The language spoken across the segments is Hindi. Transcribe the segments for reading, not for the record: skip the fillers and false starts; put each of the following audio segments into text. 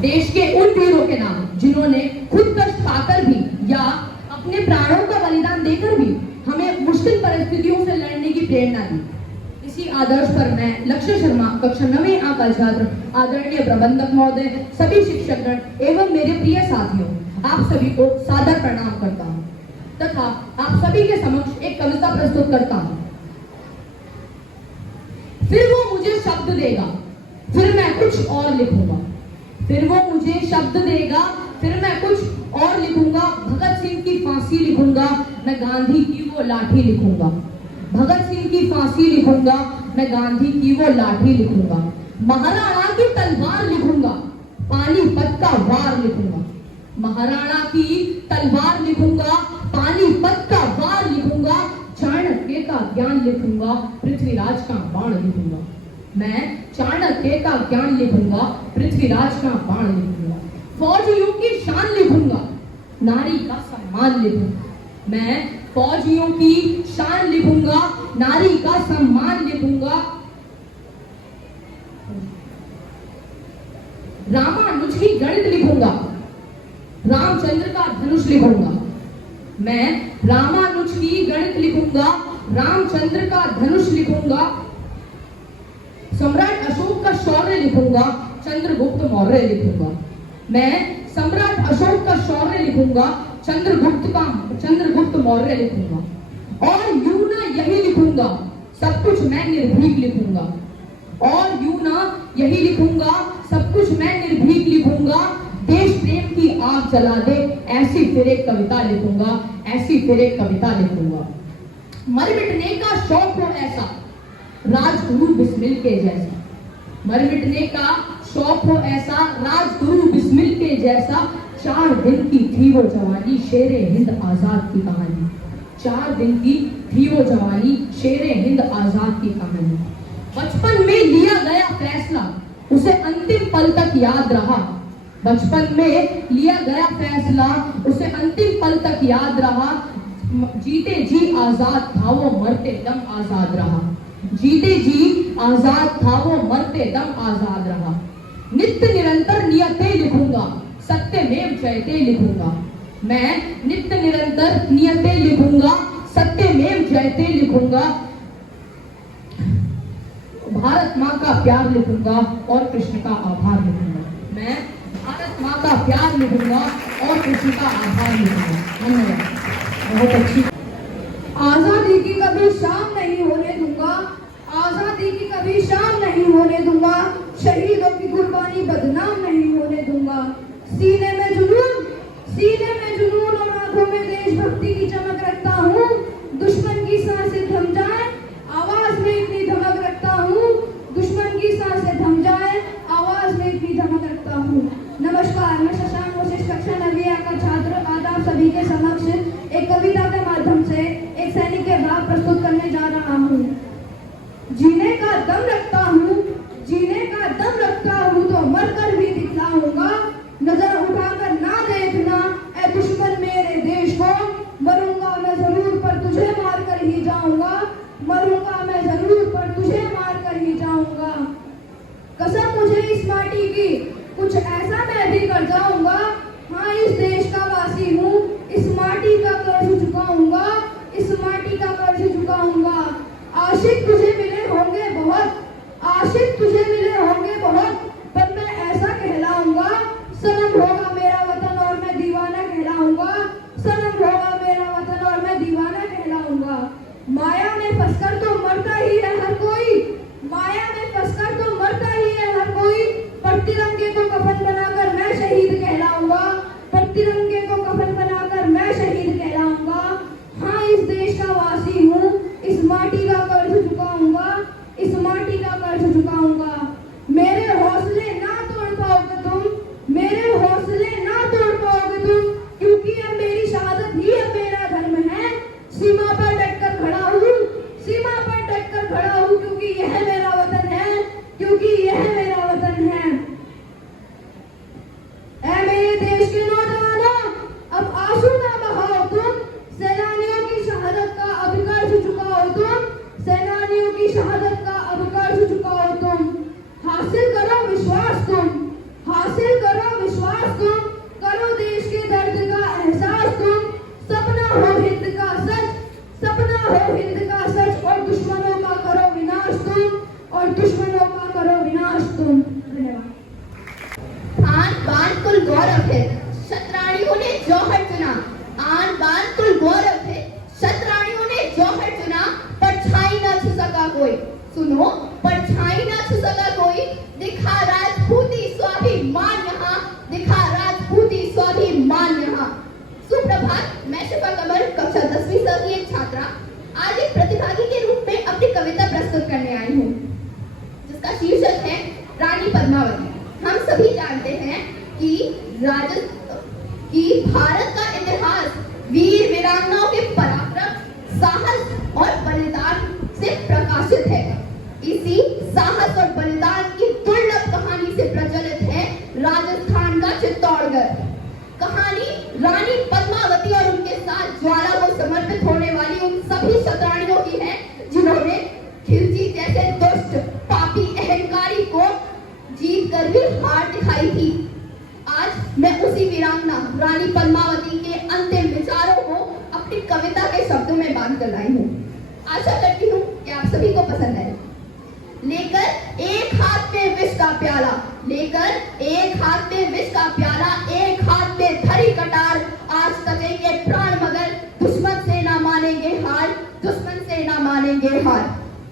देश के उन वीरों के नाम जिन्होंने खुद कष्ट पाकर भी या अपने प्राणों का बलिदान देकर भी हमें मुश्किल परिस्थितियों से लड़ने की प्रेरणा दी। इसी आदर्श पर मैं लक्ष्य शर्मा, कक्षा 9वीं आ का छात्र, आदरणीय प्रबंधक महोदय, सभी शिक्षकगण एवं मेरे प्रिय साथियों, आप सभी को सादर प्रणाम करता हूँ तथा आप सभी के समक्ष एक कविता प्रस्तुत करता हूँ। फिर वो मुझे शब्द देगा, फिर मैं कुछ और लिखूंगा। फिर वो मुझे शब्द देगा, फिर मैं कुछ और लिखूंगा। भगत सिंह की फांसी लिखूंगा, मैं गांधी की वो लाठी लिखूंगा। भगत सिंह की फांसी लिखूंगा, मैं गांधी की वो लाठी लिखूंगा। महाराणा की तलवार लिखूंगा, पानीपत का वार लिखूंगा। महाराणा की तलवार लिखूंगा, पानीपत का वार लिखूंगा। चाणक्य का ज्ञान लिखूंगा, पृथ्वीराज का बाण लिखूंगा। मैं चाणक्य का ज्ञान लिखूंगा, पृथ्वीराज का बाण लिखूंगा। फौजियों की शान लिखूंगा, नारी का सम्मान लिखूंगा। मैं फौजियों की शान लिखूंगा, नारी का सम्मान लिखूंगा। रामानुज की गणित लिखूंगा, रामचंद्र का धनुष लिखूंगा। मैं रामानुज की गणित लिखूंगा, रामचंद्र का धनुष लिखूंगा। सम्राट अशोक का शौर्य लिखूंगा, चंद्रगुप्त मौर्य लिखूंगा। मैं सम्राट अशोक का शौर्य लिखूंगा, चंद्रगुप्त मौर्य लिखूंगा। और यूं ना यही लिखूंगा, सब कुछ मैं निर्भीक लिखूंगा। और यूं ना यही लिखूंगा, सब कुछ मैं निर्भीक लिखूंगा। देश प्रेम की आग जला दे, ऐसी फिर एक कविता लिखूंगा, ऐसी फिर एक कविता लिखूंगा। मर मिटने का शौक हो ऐसा, राजगुरु बिस्मिल के जैसा। मर मिटने का शौक हो ऐसा, राजगुरु बिस्मिल के जैसा। 4 दिन की थी वो जवानी, शेरे हिंद आजाद की कहानी। 4 दिन की थी वो जवानी, शेरे हिंद आजाद की कहानी। बचपन में लिया गया फैसला, उसे अंतिम पल तक याद रहा। बचपन में लिया गया फैसला, उसे अंतिम पल तक याद रहा। जीते जी आजाद था वो, मरते दम आजाद रहा। जीते जी आजाद था वो, मरते दम आजाद रहा। नित्य निरंतर नियतें लिखूंगा, सत्यमेव जयते लिखूंगा। मैं नित्य निरंतर नियतें लिखूंगा, सत्यमेव जयते लिखूंगा। भारत माँ का प्यार लिखूंगा और कृष्ण का आभार लिखूंगा। मैं भारत माँ का प्यार लिखूंगा और कृष्ण का आभार लिखूंगा। धन्यवाद। बहुत अच्छी। आजादी की कभी शाम नहीं होने दूंगा, आजादी की कभी शाम नहीं होने दूंगा। शहीदों की कुर्बानी बदनाम नहीं होने दूंगा। सीने में जुनून और आंखों में देशभक्ति की चमक रखता हूँ। दुश्मन की सांसें थम जाए, आवाज में इतनी धमक रखता हूँ। दुश्मन की सांसें थम जाए, आवाज में इतनी धमक रखता हूँ। नमस्कार, मैं शशांक वशिष्ठ, कक्षा 9वीं का छात्र, आज आप सभी के समक्ष एक कविता के माध्यम से एक सैनिक के भाव प्रस्तुत करने जा रहा हूँ। जीने का दम रखता हूँ, जीने का दम रखता हूँ तो मरकर भी दिखलाऊंगा। नजर उठाकर ना देखना ऐ दुश्मन मेरे देश को, मरूंगा मैं जरूर पर तुझे मार कर ही जाऊंगा। मरूंगा मैं जरूर पर तुझे मार कर ही जाऊंगा। कसम मुझे इस माटी की, कुछ ऐसा मैं भी कर जाऊंगा। हाँ, इस देश का वासी हूँ, इस माटी का कर्ज चुकाऊंगा, इस माटी का कर्ज चुकाऊंगा। आशिक तुझे मिले होंगे बहुत, आशिक तुझे मिले होंगे बहुत, पर मैं ऐसा कहलाऊंगा। सनम होगा मेरा वतन और मैं दीवाना कहलाऊंगा। सनम होगा मेरा वतन और मैं दीवाना कहलाऊंगा। माया में फंसकर तो मरता ही है हर कोई, माया में फंसकर तो मरता ही है हर कोई, पर तिरंगे को कफन बनाकर मैं शहीद कहलाऊंगा। पर तिरंगे को कफन बनाकर मैं शहीद कहलाऊंगा। हाँ, इस देश का वासी हूँ, इस माटी का कर्ज चुकाऊंगा, इस माटी का कर्ज चुकाऊंगा। मेरे हौसले ना तोड़ पाओगे तुम, मेरे हौसले ना तोड़ पाओगे तुम, क्योंकि अब मेरी शहादत ही अब मेरा धर्म है। सीमा पर डटकर खड़ा हूँ, सीमा पर डटकर खड़ा हूँ, क्योंकि यह मेरा वतन है, क्योंकि यह मेरा वतन है। ऐ मेरे देश के नौजवानों, अब आंसू ना बहाओ तुम, सेनानियों की शहादत का अब कर्ज चुकाओ तुम, सेनानियों की शहादत का अब कर्ज चुकाओ तुम। हासिल करो विश्वास तुम, हासिल करो दुश्मनों का करो विनाश तुम। धन्यवाद। आन बान कुल गौरव है, शतरानियों ने जौहर चुना। आन बान कुल गौरव है, शतरानियों ने जौहर चुना। परछाई न छू सका कोई, सुनो, परछाई न छू सका कोई। दिखा राजपूती स्वाभिमान यहाँ, दिखा राजपूती स्वाभिमान यहाँ। सुप्रभात, मैं शिफा कमर, कक्षा 10वीं स की एक छात्रा आज एक प्रतिभागी के रूप में अपनी कविता प्रस्तुत करने आई हूँ, जिसका शीर्षक है रानी पद्मावती। हम सभी जानते हैं कि भारत का इतिहास वीर वीरांगनाओं के पराक्रम, साहस और बलिदान से प्रकाशित है। इसी साहस और बलिदान की दुर्लभ कहानी से प्रचलित है राजस्थान का चित्तौड़गढ़। कहानी रानी पद्मावती और उनके साथ ज्वाला को समर्पित होने वाली उन सभी शतरानियों की है जिन्होंने खिलजी जैसे दुष्ट, पापी, अहंकारी को जीत कर भी हार दिखाई थी। आज मैं उसी वीरांगना रानी पद्मावती के अंतिम विचारों को अपनी कविता के शब्दों में बांध कर लाई हूँ। आशा करती हूँ कि आप सभी को पसंद आए। लेकर एक हाथ में विष का प्याला, लेकर एक हाथ में विष का प्याला, एक हाथ में धरी कटार। आज तकेंगे प्राण मगर दुश्मन से ना मानेंगे हार, दुश्मन से ना मानेंगे हार।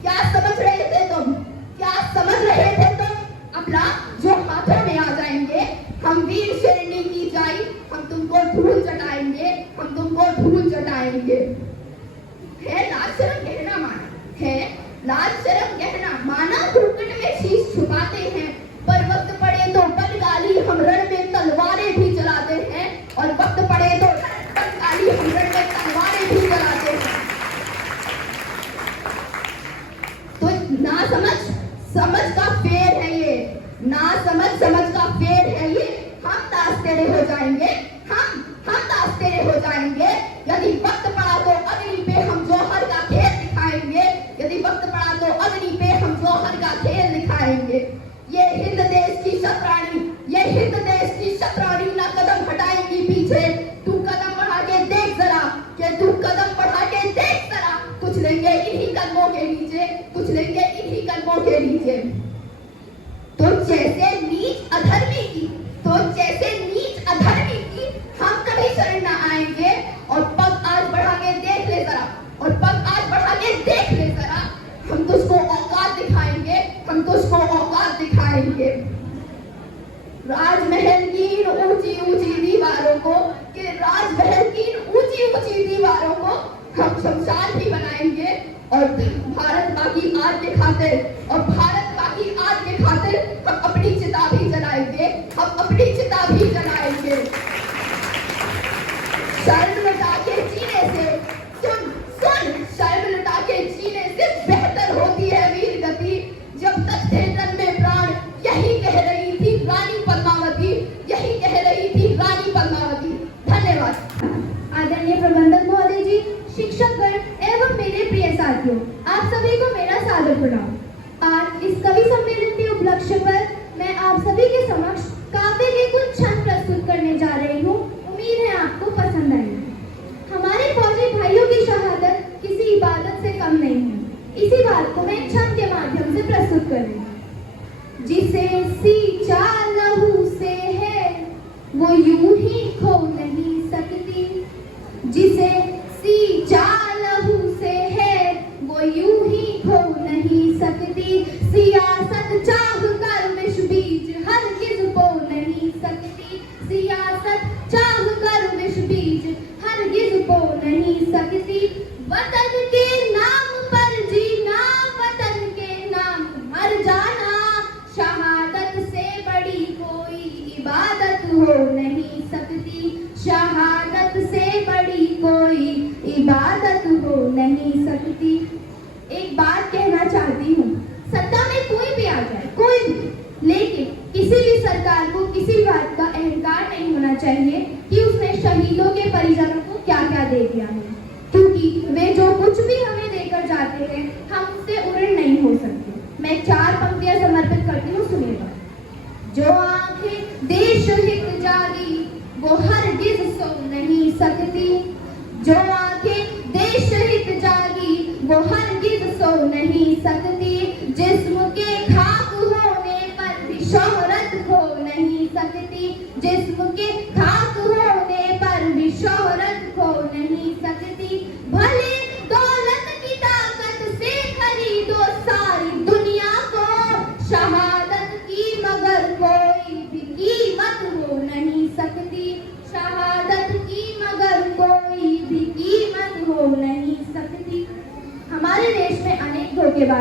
क्या समझ रहे थे तुम, क्या समझ रहे थे तुम? अपना जो हाथों में आ जाएंगे, हम वीर शेरनी की जाई, हम तुमको धूल चटाएंगे, हम तुमको धूल चटाएंगे। है लाज शर्म गहना माना, है लाज शर्म गहना माना, घुटने में शीश छुपाते हैं, पर वक्त पड़े तो बंगाली हम रण में तलवारें भी चलाते हैं, और वक्त पड़े तो बंगाली हम रण में तलवारें भी चलाते हैं। तो ना समझ समझ का फेर है ये, ना समझ समझ का फेर है ये। हम दास तेरे हो जाएंगे, हम दास तेरे हो जाएंगे। यदि वक्त पड़ा तो अग्नि पे हम जौहर का खेल दिखाएंगे, यदि वक्त पड़ा तो अग्नि पे हम जौहर का खेल दिखाएंगे। ये हिंद देश की शतरानी, ये हिंद देश की शतरानी ना कदम हटाएंगी पीछे। तू कदम बढ़ा के देख जरा, कि तू कदम बढ़ा के देख जरा। कुछ लेंगे इन्हीं कदमों के नीचे, कुछ लेंगे इन्हीं कदमों के नीचे। तो जैसे नीच अधर्मी की, तो जैसे नीच अधर्मी की हम कभी शरण न आएंगे। और पग आज बढ़ा के देख ले जरा, और पग आज बढ़ा के देख ले जरा। हम तुझको औकात दिखाएंगे, हम तुझको औकात दिखाएंगे। राजमहल की इन ऊंची ऊंची दीवारों को, कि राजमहल की इन ऊंची ऊंची दीवारों को हम शमशान भी बनाएंगे। और भारत माँ की आग के खातिर, और भारत माँ की आग के खातिर हम अपनी चिता भी जलाएंगे, हम अपनी चिता भी जलाएंगे। शर्म लुटा के जीने से, सुन सुन, शर्म लुटा के जीने से बेहतर होती है वीर गति। जब तक थे तन में प्राण, यही कह रही थी रानी पद्मावती, यही कह रही थी रानी पद्मावती। धन्यवाद। आदरणीय प्रबंधक महोदय जी, शिक्षकगण एवं मेरे प्रिय साथियों, आप सभी को मेरा सादर प्रणाम। आज इस कवि सम्मेलन के उपलक्ष्य पर मैं आप सभी के समक्ष काव्य के कुछ छंद प्रस्तुत करने जा रही हूँ। उम्मीद है आपको पसंद आएगी। हमारे फौजी भाइयों की शहादत किसी इबादत से कम नहीं है। इसी बात को मैं छंद के माध्यम से प्रस्तुत कर रही हूँ। जिसे सींचा लहू से है वो यूं ही खो नहीं सकती, जिसे सींचा लहू से है वो यूं ही खो नहीं सकती। सियासत चाह कर विष बीज हरगिज बो नहीं सकती, सियासत चाह कर विष बीज हरगिज बो नहीं सकती। वतन के नाम पर जीना, वतन के नाम मर जाना, शहादत से बड़ी कोई इबादत हो नहीं सकती, शहादत से बड़ी कोई इबादत हो नहीं सकती। एक बात कहना चाहती हूँ, सत्ता में कोई भी आ जाए, कोई भी, लेकिन किसी भी सरकार को किसी बात का अहंकार नहीं होना चाहिए कि उसने शहीदों के परिजनों को क्या क्या दे दिया है, क्योंकि वे जो कुछ भी हमें देकर जाते हैं हम उससे उड़न नहीं हो सकते। मैं 4 पंक्तियां समर्पित करती हूँ, सुनिएगा। जो आंखें देश हित जागी वो हरगिज सो नहीं सकती, जो आंखें देश हित जागी वो हरगिज सो नहीं सकती। जिस्म के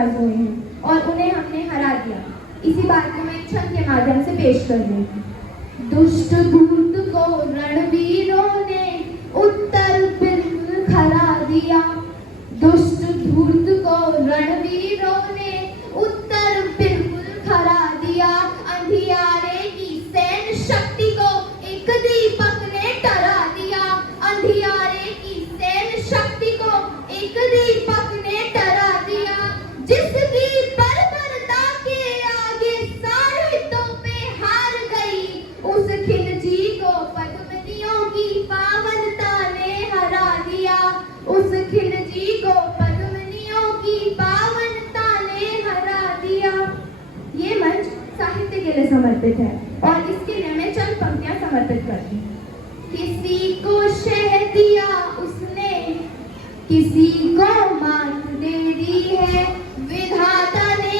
नाराज हुए हैं और उन्हें हमने हरा दिया। इसी बात को मैं एक छंद के माध्यम से पेश कर रही हूँ। दुष्ट धूर्त को रणवीरों ने उत्तर बिल्कुल खरा दिया। दुष्ट धूर्त को रणवीरों ने उत्तर बिल्कुल खरा दिया। अंधियारे की सैन्य शक्ति को एक दीपक ने डरा दिया। अंधियारे की सैन्य शक्ति को एक दीपक ने डरा दिया। जिसकी बर्बरता के आगे सारे तोपें हार गई, उस खिलजी को पद्मिनियों की पावनता ने हरा दिया। उस खिलजी को पद्मिनियों की पावनता ने हरा दिया। ये मंच साहित्य के लिए समर्पित है और इसके लिए मैं चंद पंक्तियां समर्पित करती हूँ। किसी को शह दिया उसने, किसी को मात दे दी है। विधाता ने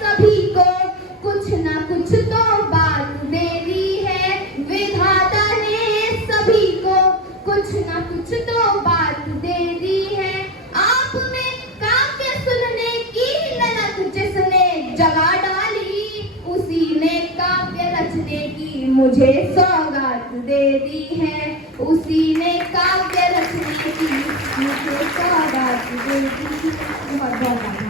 सभी को कुछ ना कुछ तो बात दे दी है। विधाता ने सभी को कुछ ना कुछ तो बात दे दी है। आप में काव्य सुनने की ललक जिसने जगा डाली, उसी ने काव्य रचने की मुझे सौगात दे दी है। उसी ने काव्य रचने की मुझे सौगात दे दी है। बहुत बहुत